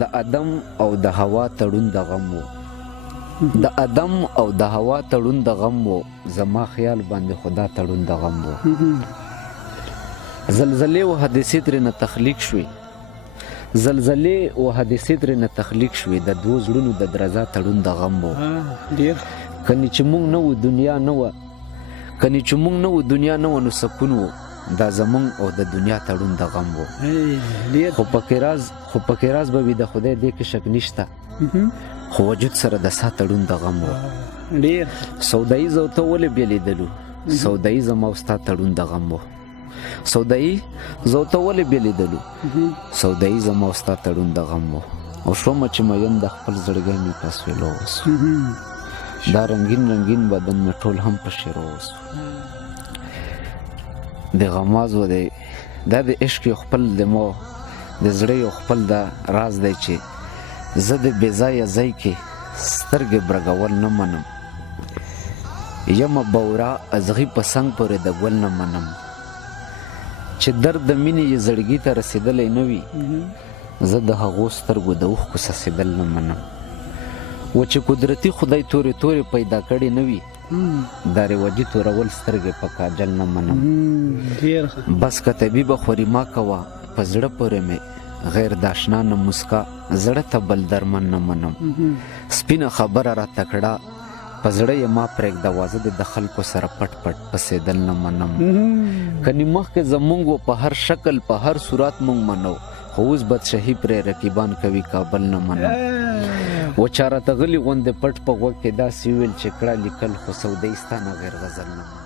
د ادم او د حوا تړون د غم و د ادم او د حوا تړون د غم و زما خیال باندې خدا تړون د غم و زلزلې او حادثې ترې تخلیق شوې زلزلې او حادثې ترې تخلیق شوې د دوه زړونو د درزا تړون د غم و ډیر کني چې مونږ نه و دنیا نه و کني چې مونږ نه و دنیا نه و نو سکون و دا زمونږ او د دنیا تړون د غم و ډیر خو پکې راز به وي د خدای دې کې شک نشته خو وجود سره د سا تړون د غم و ډیر سودایي زه ته ولې بېلېدلو سودایي زما او ستا تړون د غم و سودایي زه ته ولې بېلېدلو سودایي زما او ستا تړون د غم و او شومه چې مین د خپل زړګی مې په سویلو وسو دا رنګین رنګین بدن مې ټول هم په شیرو وسو د غماز و دی دا د عشق یو خپل د مو د زړه یو خپل دا راز دی چې زه د بېځایه ځای کې سترګې برګول نه منم یمه بورا ازغي په څنګ پورې د ګل نه منم چې درد د مینې یې زړګي ته رسېدلی نه وي زه د هغو سترګو د اوښکو څڅېدل نه منم و چې قدرتي خدای تورې تورې پیدا کړې نه وي دا رواجي تورول سترګې په کاجل نه منم ډیر بس که طبیبه خوري ما کوه په زړه پورې مې غیر د اشنا نه مسکا زړه ته بل درمن نه منم سپینه خبره را تکړه په زړه یې ما پرېږده وازه د خلکو سره پټ پټ پسېدل نه منم کني مخکې زمونږ و په هر شکل په هر صورت مونږ منو خو اوس بدشهي پرې رقیبان کوي کابل نه منم و چاره ته غلي غوندې پټ په غوږ کې داسې وویل چې کړه لیکل خو سودایي ستا نه غیر غزل نه منم